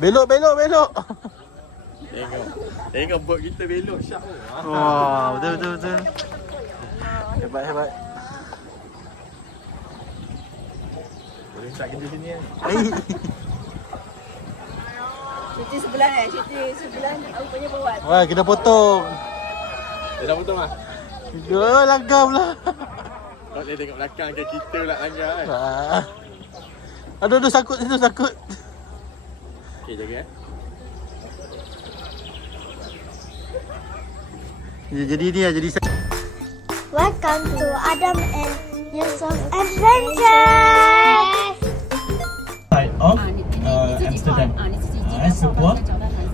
Belok, belok, belok. Tengok bot kita belok syak. Wah, betul, betul, betul. Hebat, hebat. Boleh tak kerja sini kan? Cuti sebelah cuti sebelah rupanya buat. Wah, kena potong. Dah dah potong lah? Dah, langgar pula. Kau boleh tengok belakang ke kita pula langgar kan? Aduh, aduh, sakut, itu sakut. Okay, jaga Ya, jadi ni lah, jadi Welcome to Adam and Yusuf Adventure. Side of Amsterdam.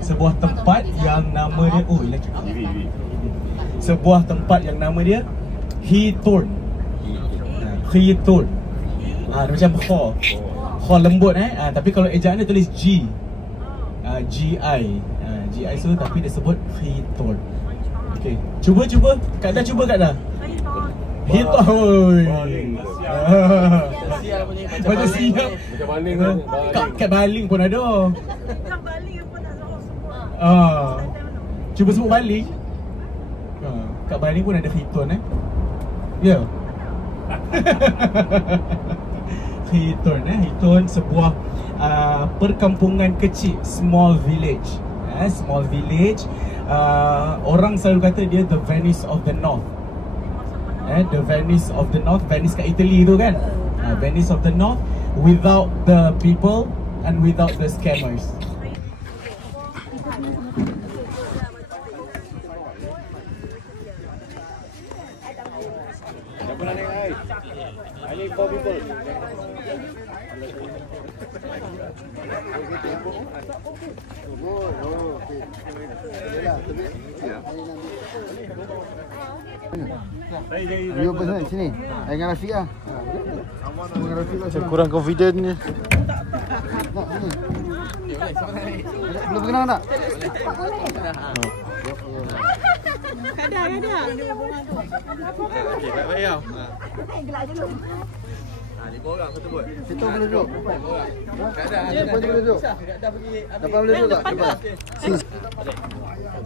Sebuah tempat yang nama dia sebuah tempat yang nama dia Giethoorn. Giethoorn. Macam kho lembut tapi kalau ejaan dia tulis G. GI. GI so tapi dia sebut Giethoorn. Okey, cuba Kak Dah cuba Kak Dah. Giethoorn. Macam siap. Macam baling kan? Kat baling pun ada. Bukan baling apa nak suruh semua. Cuba sebut baling. Kat baling pun ada Giethoorn Ya. Giethoorn sebuah perkampungan kecil, small village. Small village. Orang selalu kata dia the Venice of the North. The Venice of the North, Venice kat Italy tu kan. Venice of the North without the people and without the scammers. Siapa nak naik air? I need 4 people. Dua person sini. Dengan Rafiq lah. Dengan Rafiq lah. macam kurang confident ni. Nak sini. Belum kenal tak? Kadang. Okay, baik-baik tau. Gelak dulu. 5 orang satu bot. Situ boleh duduk. Tak ada. Depan boleh duduk. Depan boleh duduk tak? Depan.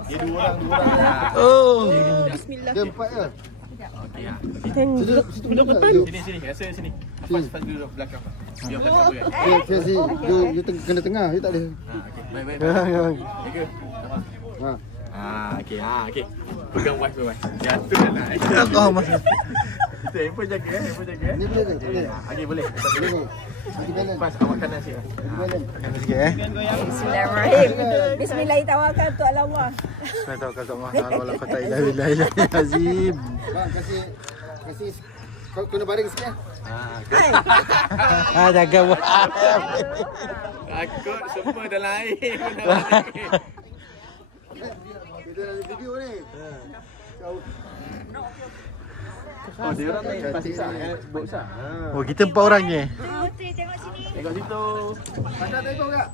Dia 2 orang. Oh. Bismillah. Dia 4 je. Okey lah. Situ duduk depan. Sini. Rasa sini. Pas duduk belakang. Biar belakang kan. Okey, sini. You kena tengah. You tak boleh. Okey. Baik. Jaga. Ha. Okey. Pegang wife. Jatuh dah nak. Kau masih. Kita handphone jaga. Ni boleh ke? Boleh. Okey, boleh. Boleh. Nanti balance. Pas awak kanan sikit. Balance. Tekan sikit Bismillahirrahmanirrahim. Bismillahirrahmanirrahim. Tu Allah. Saya tahu kat Allah Taala wala quwwata illa billahi azim. Bang, kasih kau kena baring sikit. Jaga buat. Takut semua dalam air. Kita ada video ni. Oh, dia orang main plastik sah bot sah. Oh, kita 4 orang ni. Tengok sini. Tengok situ. Ada tengok tak?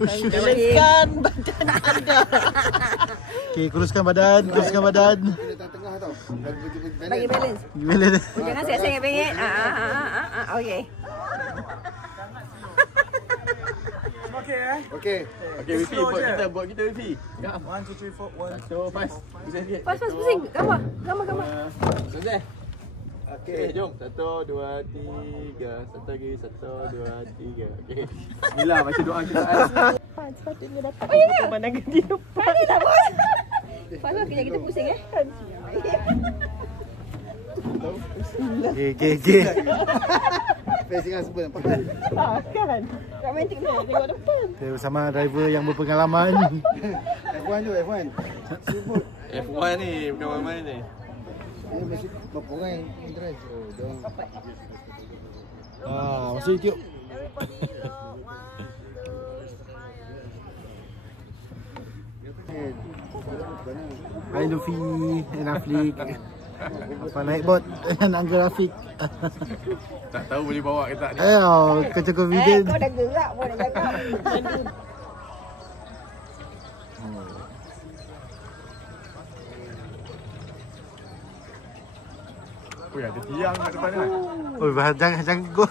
Kuruskan badan anda. Okey, kuruskan badan. Kita tengah tau. Bagi balance. Gimana ni? Jangan saya bengit. Okey. Okey. Okey, Wifi buat kita Wifi. 1 2 3 4 1 2 pas. Pusing sikit. Pas pusing. Gambar. Selesai. Okey, jom. 1 2 3. Satu lagi. 1 2 3. Okey. Bismillah baca doa kita. Sepatutnya dapat. Oh, ya. Pemandangan di depan. Tadi tak bos. Pasal kerja kita pusing Okey. Facing us semua nampak. Kan. Romantik ni tengok depan. Saya bersama driver yang berpengalaman. F1 tu, F1. Sibuk. F1 ni bukan main ni. Ini mesti berapa orang yang drive. Masuk YouTube. Hai Luffy, Naflik. Apa naik bot dengan Angga Rafiq. Tak tahu boleh bawa ke tak ni. Ayo, kerja confident. Kau dah gerak pun dah cakap. Oi, ada tiang kat depan kan. Oi, jangan go.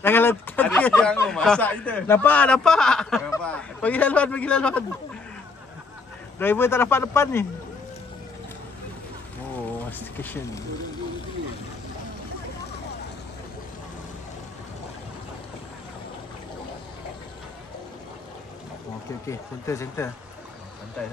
Jangan letak Ada tiang tu masak kita. Nampak. Nampak. Pergi laluan. Driver tak dapat depan ni. Oh, station. Okey. Center. Santai.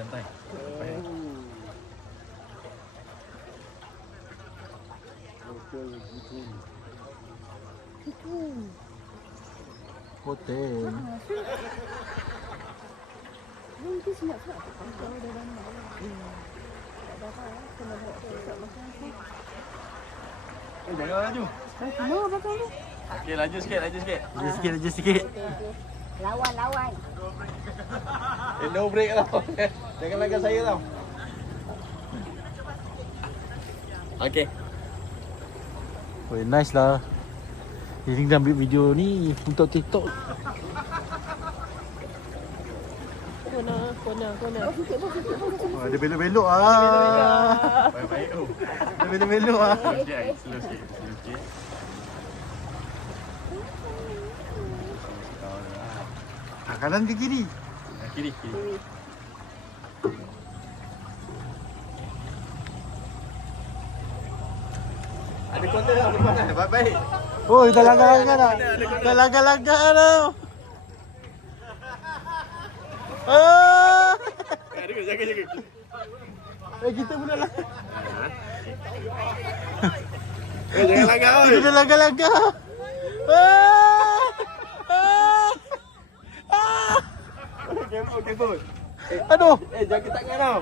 Hotel. Nanti siap tak? Kalau dah lama. Tak apa. Kena bawa besok macam ni. Jangan laju. Mau apa tu? Okey, laju sikit. Laju sikit. Lawan. No break tau. Jangan langgar saya tau. Okey. Oi, nice lah. Jadi kita ambil video ni untuk TikTok. Kona. Oh, ada belok-belok ah. Baik-baik tu. Ada belok-belok ah. Slow sikit. Kanan ke kiri? Kiri. Ada corner lah depan kan. Baik-baik. Oh, kita langgar-langgar dah. Kita langgar-langgar dah. Ah! Jaga. Kita pun dah langgar. Jangan langgar. Kita dah langgar-langgar. Kebun. Aduh, Jaga tangan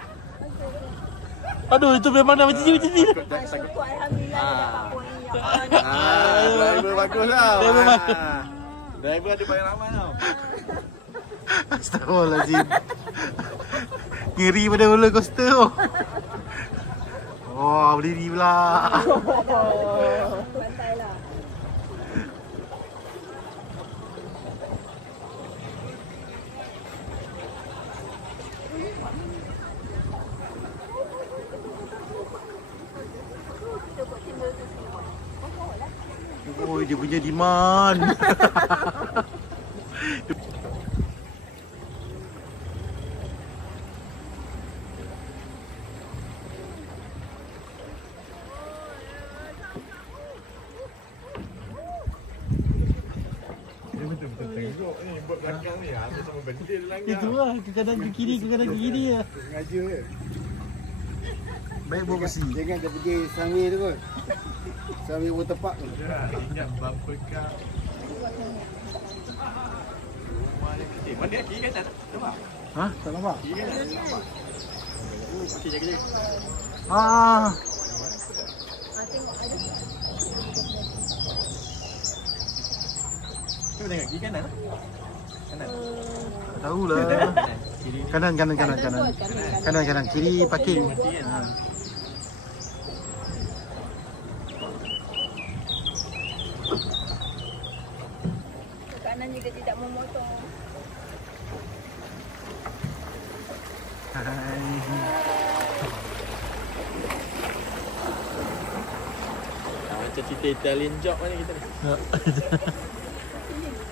tau. itu memang dah macam ni. Alhamdulillah dapat poin. Driver bagus tau. Driver bagus. Driver ada banyak lama tau. Astagfirullahaladzim. Ngeri pada roller coaster tu. Oh, berdiri pula. Bantailah. Oh, dia punya demand. Betul-betul tengok ni. Buat belakang ni. Ada sama bendil langgar. Itu lah, ke kanan ke kiri lah. Sengaja ke? Baik buat bersih. Jangan dia pergi Samir tu kot. Samir waterpark tu. Ingat bumper car. Mana kiri kan tak nampak? Ha? Tak nampak? Kiri kan tak nampak? Okey, jaga. Ah. Cuba tengok kiri kanan. Kanan. Tak tahulah. Kanan. Kanan. Kiri parking. Ha. Kanan juga tidak memotong. Hai. Macam cerita Italian job mana kita ni?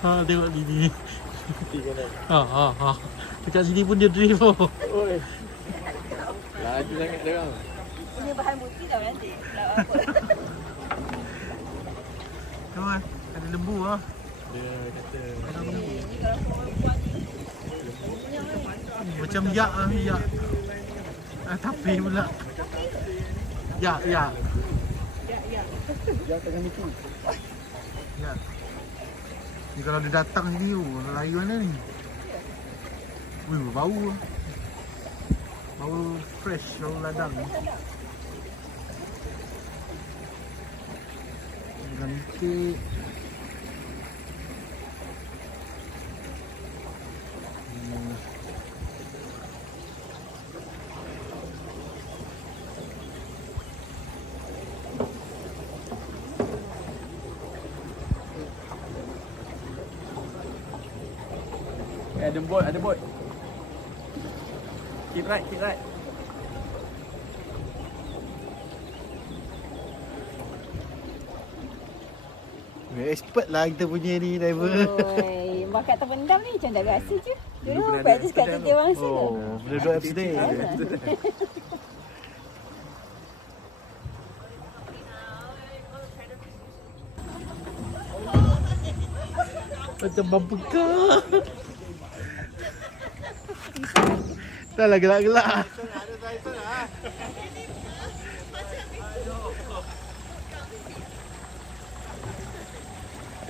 Ha, tengok ni. Kiri kanan. Ha. Dekat sini pun dia drift oh. Oi. Laju sangat dia orang. Punya bahan putih tau nanti. Nak apa? Tengok ada lembu ah. Dia kata Macam yak ah, yak. Tapi pula. Yak. Ya. Dia tengah meeting. Yak. Ni kalau dia datang sini lari mana ni? Wih, bau. Bau fresh, bau ladang. Cantik. ada bot. Keep right. Expert lah kita punya ni driver. Oi, bakat terpendam ni macam dah rasa je. Dulu praktis kat titik bangsa tu. Oh, boleh duduk abstain. Macam bumper car. Dah lah gelak-gelak.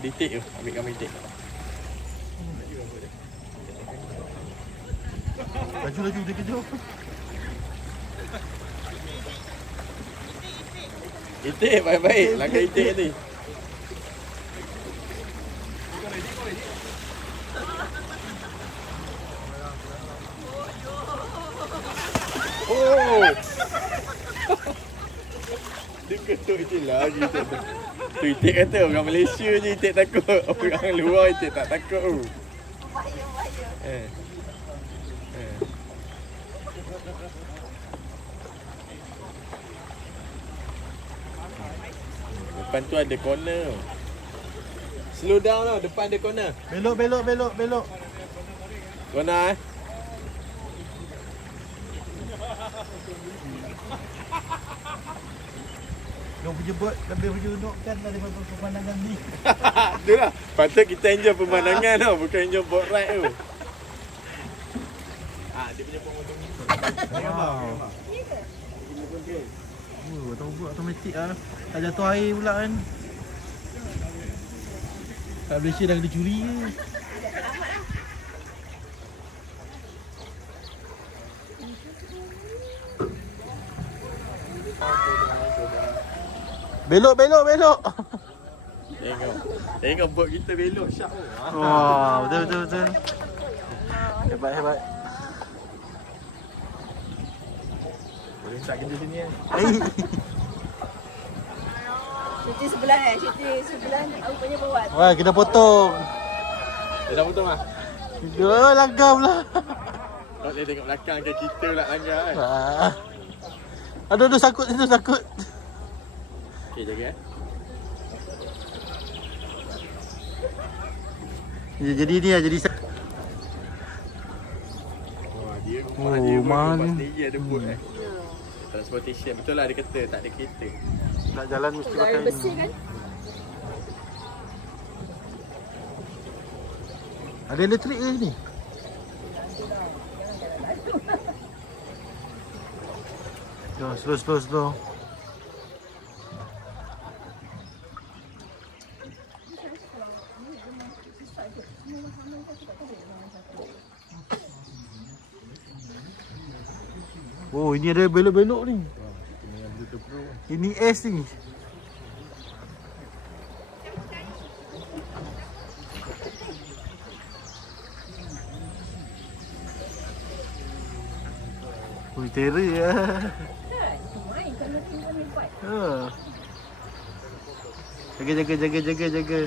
Detik tu, ambil gambar detik. Laju-laju dia kejap. Detik baik-baik, langkah detik ni. Oh. Dia ketuk je lah gitu. Tu Itik kata orang Malaysia je Itik takut. Orang luar Itik tak takut. Depan tu ada corner. Slow down tau, depan ada corner. Belok. Corner Kau punya bot lebih menunjukkan daripada pemandangan ni. Itulah. Patut kita enjoy pemandangan tau, bukan enjoy boat ride tu. Dia punya pemotong ni. Wow. Tahu buat automatik ah. Tak jatuh air pula kan. Kat Malaysia dah kena curi je. Belok. Tengok bot kita belok syak tu. Wah, betul. Hebat. Boleh start kerja sini kan? Cuti sebelah rupanya buat. Wah, kita potong. Dia dah potong lah? Dia langgar pula. Kau boleh tengok belakang ke kita pula langgar kan? Aduh, sakut. Okay, jaga Jadi ni lah, jadi Wah, dia mahal ni. Pasti ada bot transportation. Betul lah, ada kereta, tak ada kereta. nak jalan mesti pakai Jalan bersih kan? Ada elektrik ke ni? Jom, slow. Oh, ini ada belok-belok ni. Ini S ni. Ui, terror lah. Jaga.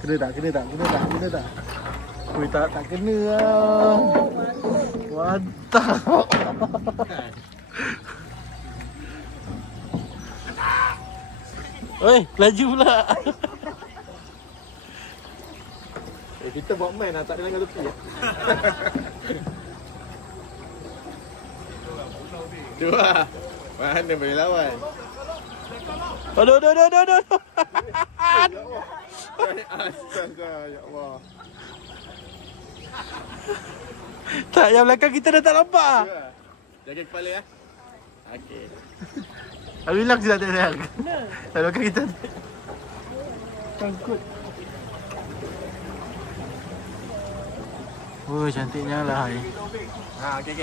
Kena tak? Ui, tak kena lah. Mantap. Oi, laju pula. Kita buat main lah, tak ada langgar tepi. Tu lah. Mana boleh lawan? Aduh. Astaga, ya Allah. Tak, yang belakang kita dah tak nampak. Jaga kepala ya. Okey. Alhamdulillah kita tak sayang. Yang belakang kita sangkut. Oh, cantiknya lah. Okey.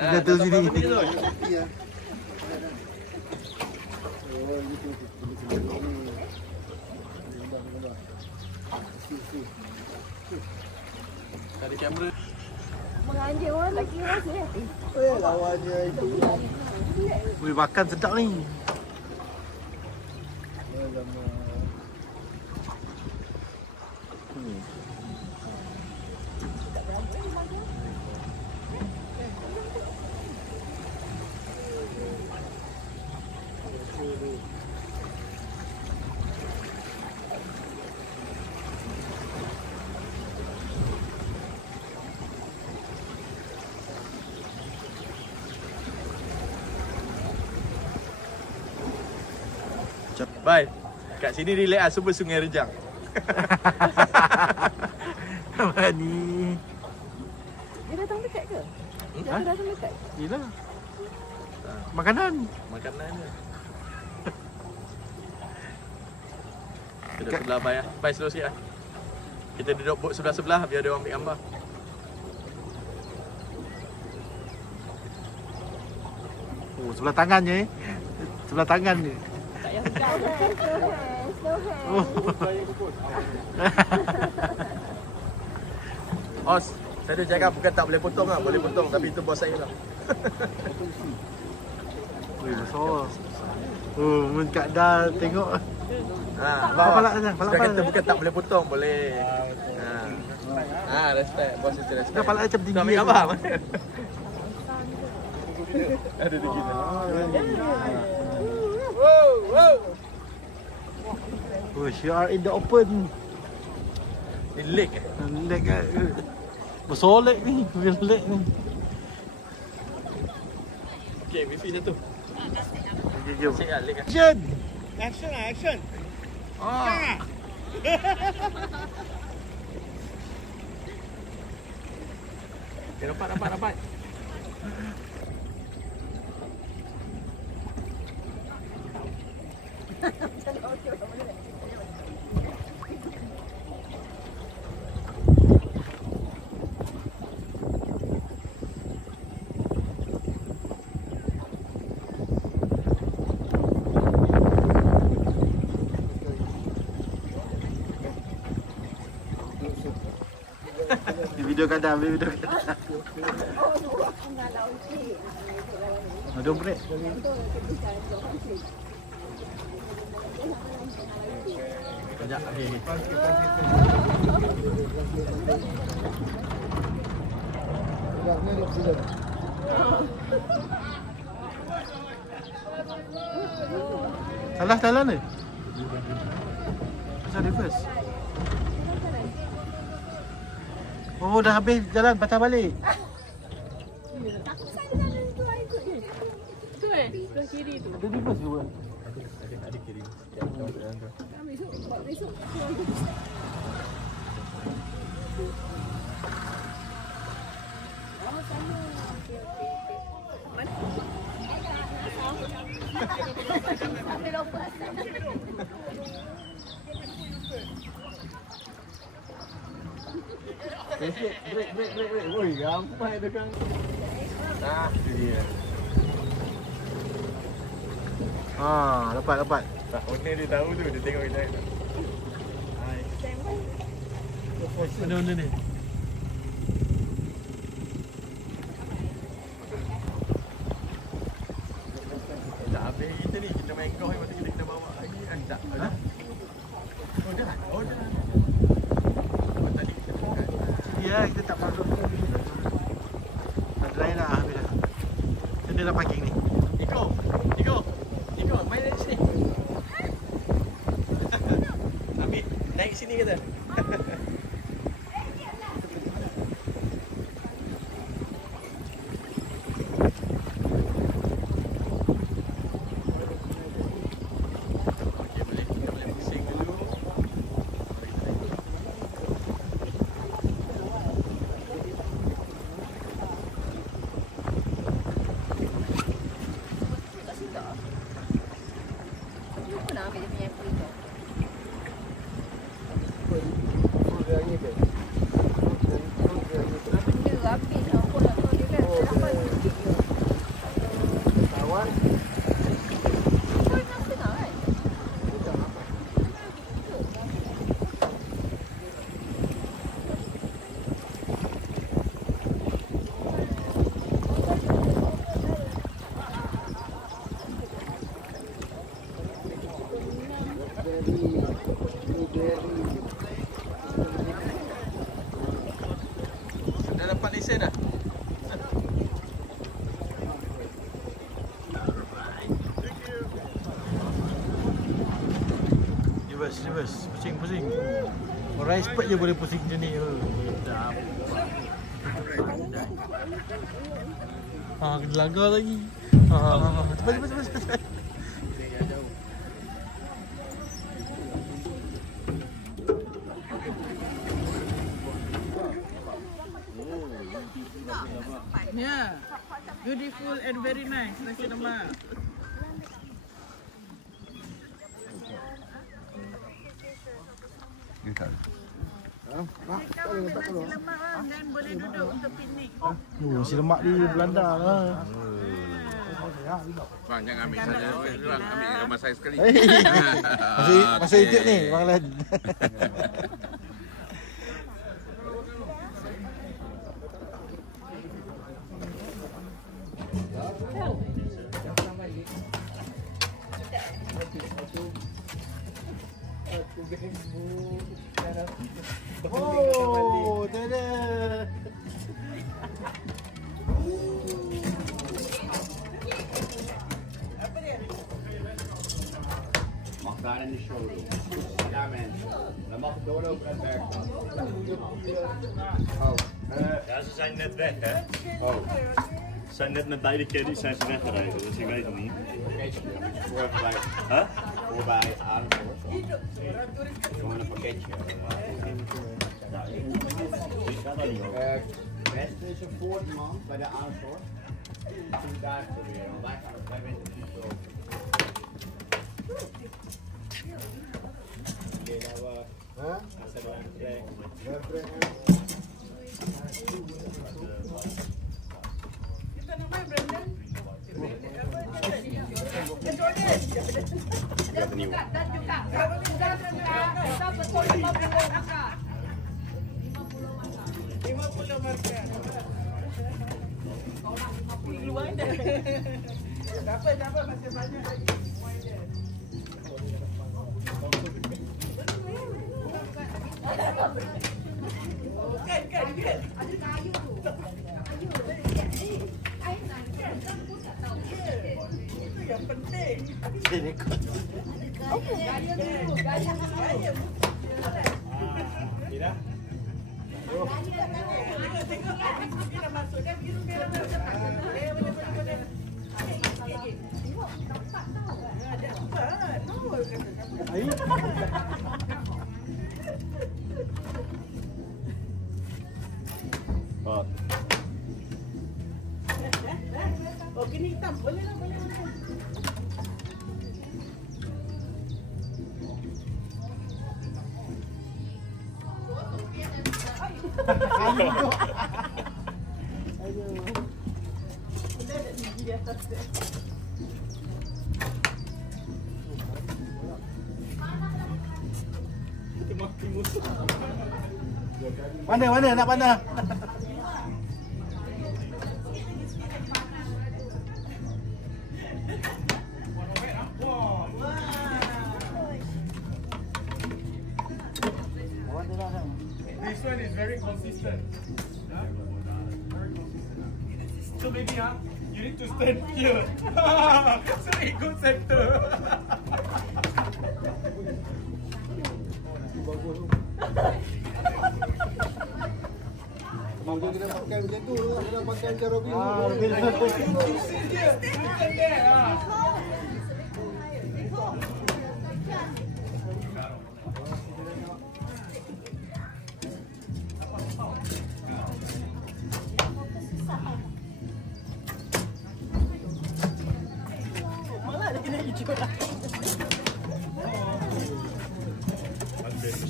Kita tu sini. Ada kamera. Menganjur orang lagi rasa. Lawan dia itu. Wih, makan sedap ni. Bye. Kat sini relax lah, semua Sungai Rejang. Apa ni? Dia datang dekat ke? Dia datang dekat? Yelah. Makanan. Makanan je. Duduk sebelah Bai lah. Bai slow sikit lah. Kita duduk boat sebelah-sebelah biar dia orang ambil gambar. Oh, sebelah tangan je. Sebelah tangan je. Tak payah pegang. Slow hand. Oh. Os, saya ada cakap bukan tak boleh potong lah. Boleh potong tapi itu bos saya lah. Wih, besar. Oh, menkat dah tengok. Ha, Palak saja, palak sudah kata palak. bukan tak boleh potong, boleh. Respect. Bos itu respect. Dah palak macam tinggi. Kau ambil gambar mana? Ada di sini. Wow, wow. Push, you are in the open. Ni leg eh? Leg kan. Besar leg ni. Real leg ni. Okay, wifi satu. Okay, jom. Cek lah leg lah. Action! Action lah, action. Oh. Okay, dapat. Video kadang, video kadang. Ada break. Sekejap, okay. Salah jalan ni. Pasal reverse. Oh, dah habis jalan, patah balik. Tu sebelah kiri tu. Ada reverse ke bukan? Ada kiri. Besok. Oh, sama. Okey. Sampai lupa. Break. Woi, gampang tu kan. Nah, itu dia. Dapat. Tak, owner dia tahu tu, dia tengok kita. Hai. Mana ni? Tak habis kita ni, kita main golf lepas tu kita kena bawa lagi kan. Tak. Oh, dah. Oh, tadi kita dekat. Ya, kita tak masuk. Ada lain lah, habis dah. Dia dah parking ni. Niko, main dari sini. Ambil, naik sini kata. expert je boleh pusing macam ni. Kena langgar lagi. Cepat. Yeah, beautiful and very nice nasi lemak. Dan boleh duduk untuk piknik. Nasi lemak di Belanda lah. Bang, jangan ambil saja. Bang, ambil gambar saya sekali. Masa idiot ni, Bang Lan. Oh, tada. Mag daar in de showroom. Ja mensen, dan mag het doorlopen naar het werkplan. Ja, ze zijn net weg, hè? Oh. Ze zijn net met beide caddies zijn ze weggereden, dus ik weet het niet. Pakketje, voorbij. Huh? Voorbij, Amersfoort. Gewoon een pakketje. Westen is een voortman bij de Amersfoort. Toen daar proberen, want wij weten het niet zo. Dapat masih banyak lagi. Kan. Ada kayu tu. Itu yang penting. Gaya dulu. Mira. Tengok. Mira masuk dan biru merah macam boleh. Oh, gini hitam. Boleh lah. Mana nak panah? This one is very consistent. Very consistent. So maybe you need to stand here. So it goes center. Dia kena pakai macam tu, kena pakai macam Robin Hood.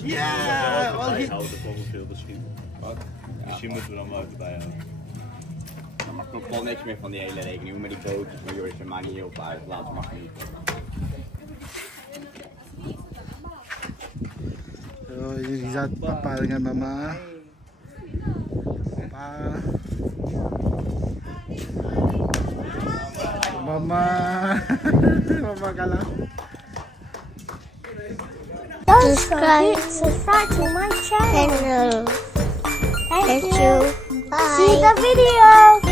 Ja, Bijhouden volgens veel misschien. Wat? Misschien moeten we dan wel even bijhouden. Dan mag ik gewoon niks meer van die hele rekening. Maar die coaches, maar Joris en mij niet heel veel uitlaten, mag niet. So, Rizal papa dengan mama. Papa. Mama. Mama kalah. Subscribe to my channel. Thank you. Bye. See the video.